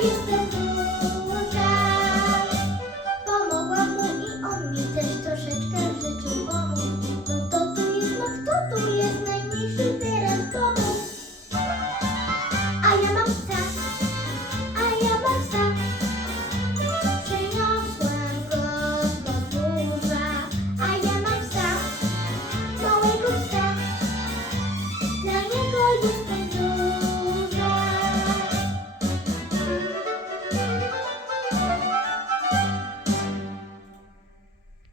Christmas.